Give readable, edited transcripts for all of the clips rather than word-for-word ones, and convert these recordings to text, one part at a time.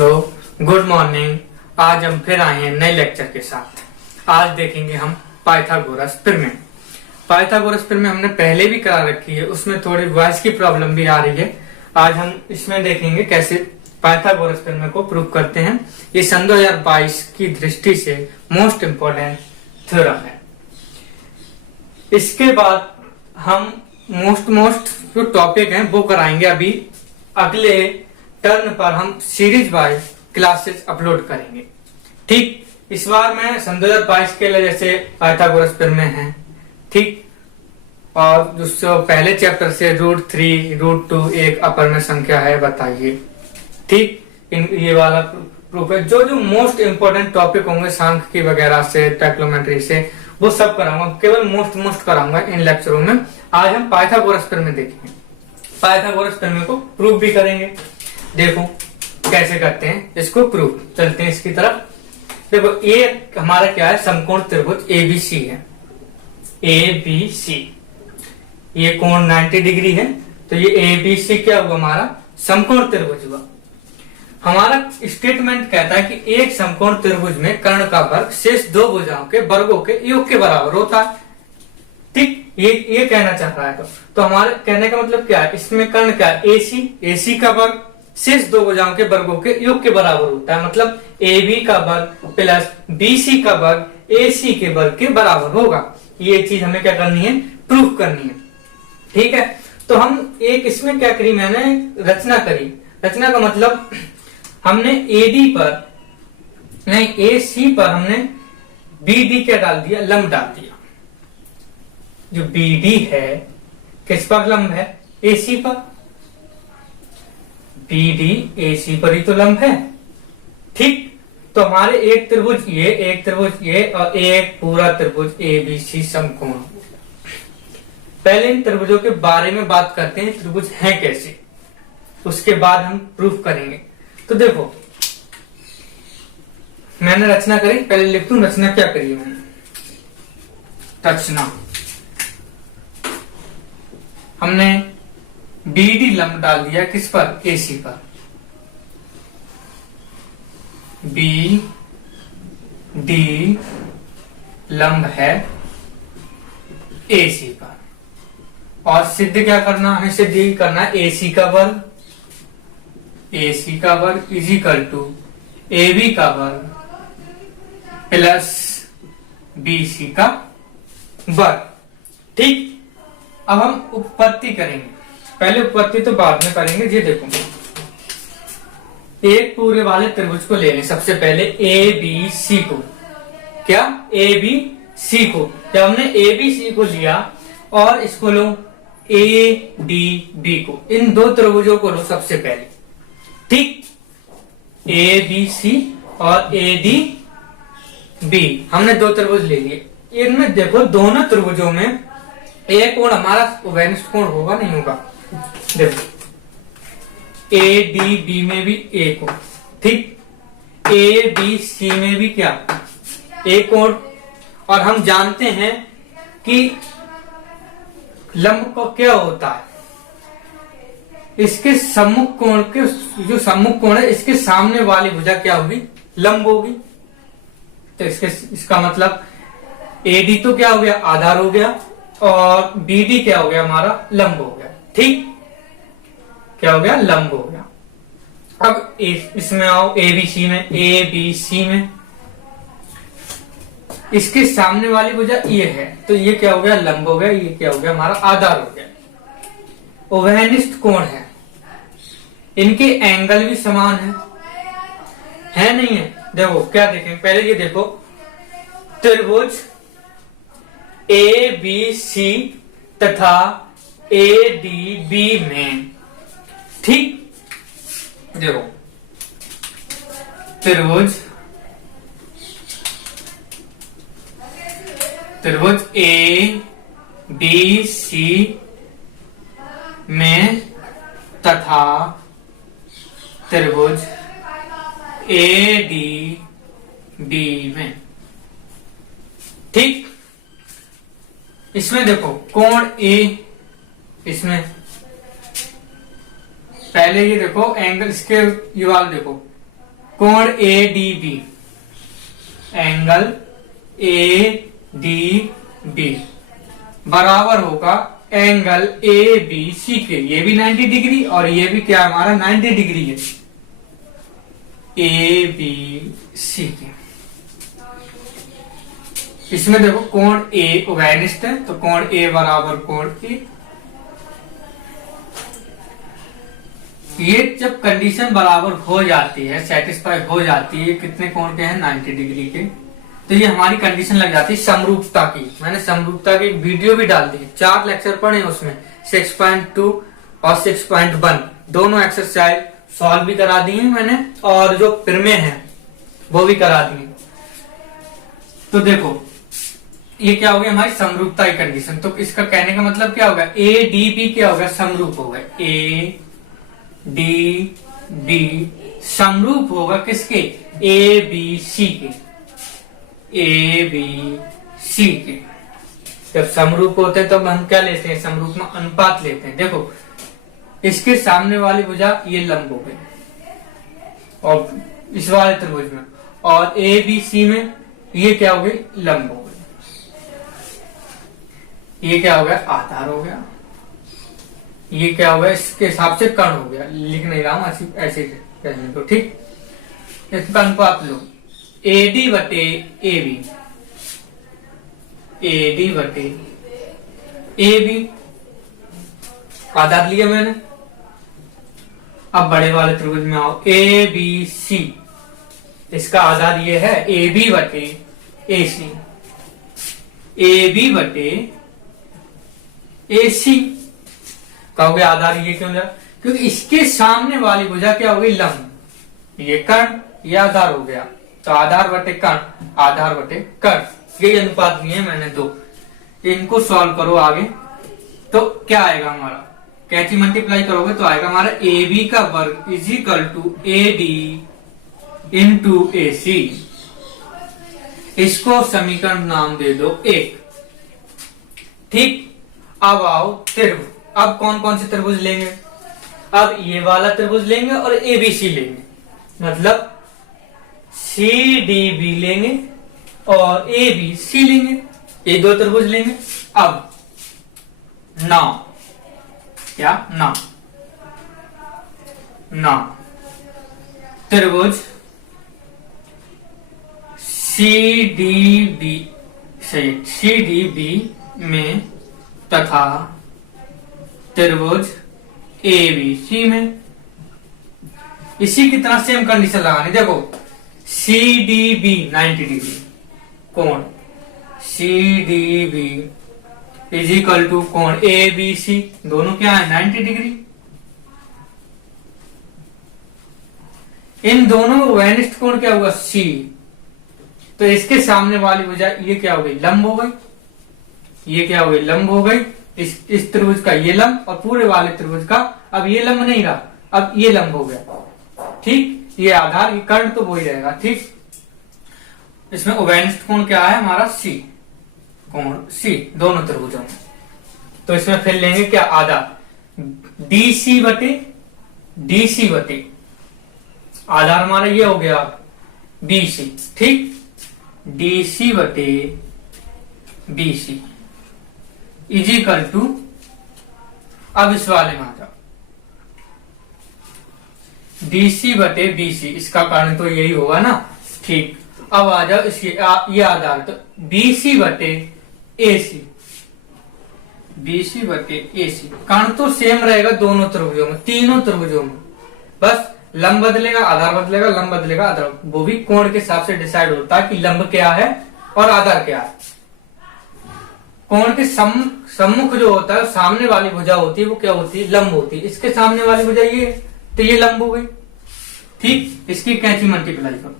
Hello, good morning. आज हम फिर आए हैं नए लेक्चर के साथ। आज देखेंगे हम पाइथागोरस प्रमेय। पाइथागोरस प्रमेय हमने पहले भी करा रखी है, उसमें थोड़ी वॉइस की प्रॉब्लम भी आ रही है। आज हम इसमें देखेंगे कैसे पाइथागोरस प्रमेय को प्रूव करते हैं। ये सन 2022 की दृष्टि से मोस्ट इम्पोर्टेंट थ्योरम है। इसके बाद हम मोस्ट जो टॉपिक हैं वो कराएंगे। अभी अगले टर्न पर हम सीरीज वाइज क्लासेस अपलोड करेंगे। ठीक, इस बार मैं सन 2022 के लिए जैसे पाइथागोरस प्रमेय है, ठीक, और जो पहले चैप्टर से √3 √2 एक अपर में संख्या है बताइए, ठीक, ये वाला प्रूफ है। जो मोस्ट इंपोर्टेंट टॉपिक होंगे सांख्य की वगैरह से, ट्रिग्नोमेट्री से, वो सब कराऊंगा। केवल मोस्ट कराऊंगा इन लेक्चरों में। आज हम पाइथागोरस प्रमेय देखेंगे, पाइथागोरस प्रमेय को प्रूव भी करेंगे। देखो कैसे करते हैं इसको प्रूव। चलते हैं इसकी तरफ। देखो ये हमारा क्या है, समकोण त्रिभुज एबीसी है। एबीसी ये कोण 90 डिग्री है, तो ये एबीसी क्या हुआ, हमारा समकोण त्रिभुज हुआ। हमारा स्टेटमेंट कहता है कि एक समकोण त्रिभुज में कर्ण का वर्ग शेष दो भुजाओं के वर्गों के योग के बराबर होता है। ठीक, ये कहना चाह रहा है। तो हमारे कहने का मतलब क्या है, इसमें कर्ण क्या है, एसी का वर्ग शेष दो भुजाओं के वर्गों के योग के बराबर होता है। मतलब AB का वर्ग प्लस BC का वर्ग AC के वर्ग के बराबर होगा। ये चीज हमें क्या करनी है, प्रूफ करनी है। ठीक है, तो हम एक इसमें क्या करी, मैंने रचना करी। रचना का मतलब हमने AD पर नहीं AC पर हमने BD क्या डाल दिया, लंब डाल दिया। जो BD है किस पर लंब है, AC पर। BD AC पर ही तो लंब है। ठीक, तो हमारे एक त्रिभुज ये, एक त्रिभुज ये और एक पूरा त्रिभुज ABC समकोण। पहले इन त्रिभुजों के बारे में बात करते हैं, त्रिभुज हैं कैसे, उसके बाद हम प्रूफ करेंगे। तो देखो मैंने रचना करी, पहले लिख दूं रचना क्या करी मैंने। रचना हमने BD लंब डाल दिया किस पर, AC पर। BD लंब है AC पर, और सिद्ध क्या करना है, सिद्ध ही करना है AC का वर्ग, AC का वर्ग इज इक्वल टू AB का वर्ग प्लस BC का वर्ग। ठीक, अब हम उत्पत्ति करेंगे। पहले उत्पत्ति तो बाद में करेंगे। ये देखो एक पूरे वाले त्रिभुज को ले लें। सबसे पहले ABC को, क्या ABC को, जब हमने ABC को लिया और इसको लो ADB को, इन दो त्रिभुजों को लो सबसे पहले। ठीक, ABC और ADB हमने दो त्रिभुज ले लिए। इनमें देखो दोनों त्रिभुजों में एक कोण हमारा उभयनिष्ठ कोण होगा नहीं होगा। देखो ADB में भी एक कोण, ठीक, ABC में भी क्या, एक कोण। और हम जानते हैं कि लंब को क्या होता है, इसके सम्मुख कोण के, जो सम्मुख कोण है इसके सामने वाली भुजा क्या होगी, लंब होगी। तो इसका मतलब AD तो क्या हो गया, आधार हो गया, और BD क्या हो गया, हमारा लंब हो गया। ठीक, क्या हो गया, लंब हो गया। अब इसमें आओ ABC में, इसके सामने वाली भुजा ये है, तो ये क्या हो गया, लंब हो गया। ये क्या हो गया, हमारा आधार हो गया। उभयनिष्ठ कोण है, इनके एंगल भी समान है नहीं है। देखो क्या देखेंगे, पहले ये देखो त्रिभुज ABC तथा ADB में, ठीक, देखो त्रिभुज ABC में तथा त्रिभुज ADB में। ठीक, इसमें देखो कोण A, इसमें पहले ये देखो एंगल, इसके ये वाला देखो कोण A D B, angle A D B बराबर होगा एंगल ए बी सी के। ये भी 90 डिग्री और ये भी क्या हमारा 90 डिग्री है, ए बी सी के। इसमें देखो कोण ए ओवेनिस्ट है, तो कोण ए बराबर कोण ए। ये जब कंडीशन बराबर हो जाती है, सेटिस्फाई हो जाती है, कितने कोण के हैं 90 डिग्री के, तो ये हमारी कंडीशन लग जाती है समरूपता की। मैंने समरूपता की वीडियो भी डाल दी, 4 लेक्चर पढ़े उसमें 6.2 और 6.1 दोनों एक्सरसाइज सॉल्व भी करा दी है मैंने, और जो प्रमेय है वो भी करा दी है। तो देखो ये क्या हो गया हमारी समरूपता की कंडीशन। तो इसका कहने का मतलब क्या होगा, ए डी बी क्या होगा, समरूप होगा। ए डी बी समरूप होगा किसके, ए बी सी के, ए बी सी के। जब समरूप होते हैं तो हम क्या लेते हैं, समरूप में अनुपात लेते हैं। देखो इसके सामने वाली भुजा ये लंब हो गई और इस वाले त्रिभुज में, और ए बी सी में ये क्या हो गई, लंब हो गई। ये क्या हो गया, आधार हो गया। ये क्या हो गया, इसके हिसाब से कर्ण हो गया। लिख नहीं रहा हूं ऐसे कहने को, ठीक। इसका अनुपात लो, ए डी बटे ए बी, ए डी बटे ए बी आधार लिया मैंने। अब बड़े वाले त्रिभुज में आओ, ए बी सी, इसका आधार ये है ए बी बटे ए सी, ए बी बटे ए सी का हो गया आधार। ये क्यों दिया, क्योंकि इसके सामने वाली भुजा क्या हो गई, लंब, ये कर्ण, ये आधार हो गया। तो आधार बटे कर्ण, आधार बटे कर्ण, ये अनुपात लिए मैंने दो। इनको सॉल्व करो आगे तो क्या आएगा हमारा, कैची मल्टीप्लाई करोगे तो आएगा हमारा ए बी का वर्ग is equal to A D into A C. इसको समीकरण नाम दे दो 1, ठीक। अब आओ त्रिभुज, अब कौन कौन से त्रिभुज लेंगे, अब ये वाला त्रिभुज लेंगे और एबीसी लेंगे, मतलब सी डी बी लेंगे और ए बी सी लेंगे, ये दो त्रिभुज लेंगे। अब नाउ क्या, नाउ त्रिभुज सी डी बी, सही, सी डी बी में तथा त्रिभुज ए बी सी में इसी की तरह सेम कंडीशन लगानी। देखो सी डी बी 90 डिग्री कोण C D B is equal to कोण ए बी सी, दोनों क्या है 90 डिग्री। इन दोनों वेनिस्ट कोण क्या हुआ सी, तो इसके सामने वाली भुजा ये क्या हो गई, लंब हो गई, ये क्या हो गई, लंब हो गई। इस त्रिभुज का ये लंब और पूरे वाले त्रिभुज का, अब ये लंब नहीं रहा, अब ये लंब हो गया, ठीक। ये आधार, ये कर्ण तो वो ही रहेगा, ठीक। इसमें ओवेनिस्ट कोण क्या है हमारा सी, कोण सी दोनों त्रिभुजों में। तो इसमें फिर लेंगे क्या, आधार डी सी बटे आधार हमारा ये हो गया बी सी, ठीक। डी सी बटे बी सी इजिकल टू, अब इस वाले में आ जाओ, डीसी बटे बीसी, इसका कारण तो यही होगा ना, ठीक। अब आ जाओ इसके ये आधार, तो बीसी बटे एसी, बीसी बटे एसी, कारण तो सेम रहेगा दोनों त्रिभुजों में, तीनों त्रिभुजों में, बस लंब बदलेगा, आधार बदलेगा, लंब बदलेगा, आधार, वो भी कोण के हिसाब से डिसाइड होता है कि लंब क्या है और आधार क्या है। कोण के सम्मुख जो होता है, सामने वाली भुजा होती है, वो क्या होती है, लंब होती है। इसके सामने वाली भुजा ये, तो ये लंब हो गई, ठीक। इसकी कैंची मल्टीप्लाई करो,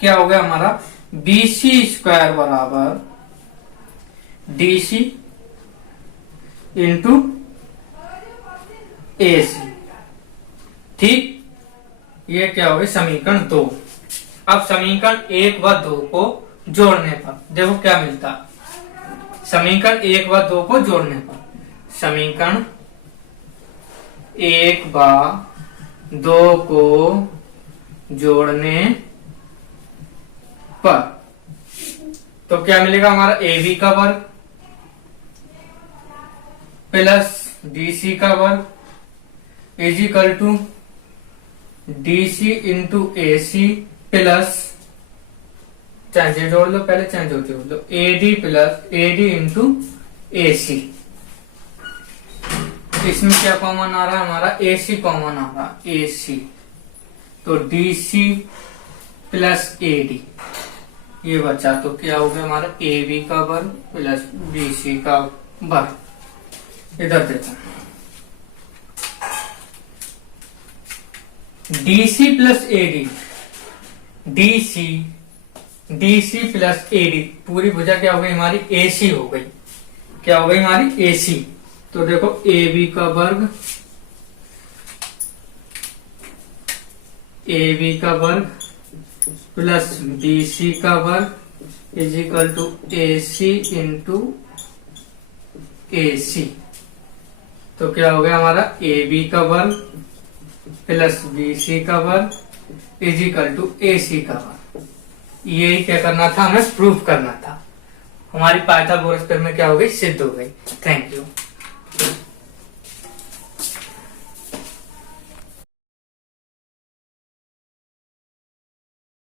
क्या हो गया हमारा बीसी स्क्वायर बराबर डीसी इंटू एसी, ठीक। ये क्या हो गया समीकरण 2। अब समीकरण 1 व 2 को जोड़ने पर देखो क्या मिलता है, समीकरण 1 व 2 को जोड़ने पर, समीकरण 1 व 2 को जोड़ने पर तो क्या मिलेगा हमारा AB का वर्ग प्लस DC का वर्ग is equal to DC into AC plus चाहे जोड़ लो पहले, चाहे जोड़ लो AD plus AD into AC। इसमें क्या कॉमन आ रहा है हमारा AC कॉमन आ रहा है AC, तो DC प्लस AD ये बचा, तो क्या हो गया हमारा AB का वर्ग प्लस BC का वर्ग। इधर देखो DC plus AD, DC plus AD पूरी भुजा क्या हो गई हमारी AC हो गई, क्या हो गई हमारी AC। तो देखो AB का वर्ग प्लस BC का वर्ग is equal to AC into AC। तो क्या हो गया हमारा AB का वर्ग प्लस BC का वर्ग इज इक्वल टू AC का वर्ग। ये क्या करना था, हमें प्रूफ करना था। हमारी पाइथागोरस थ्योरम में क्या हो गई, सिद्ध हो गई। Thank you.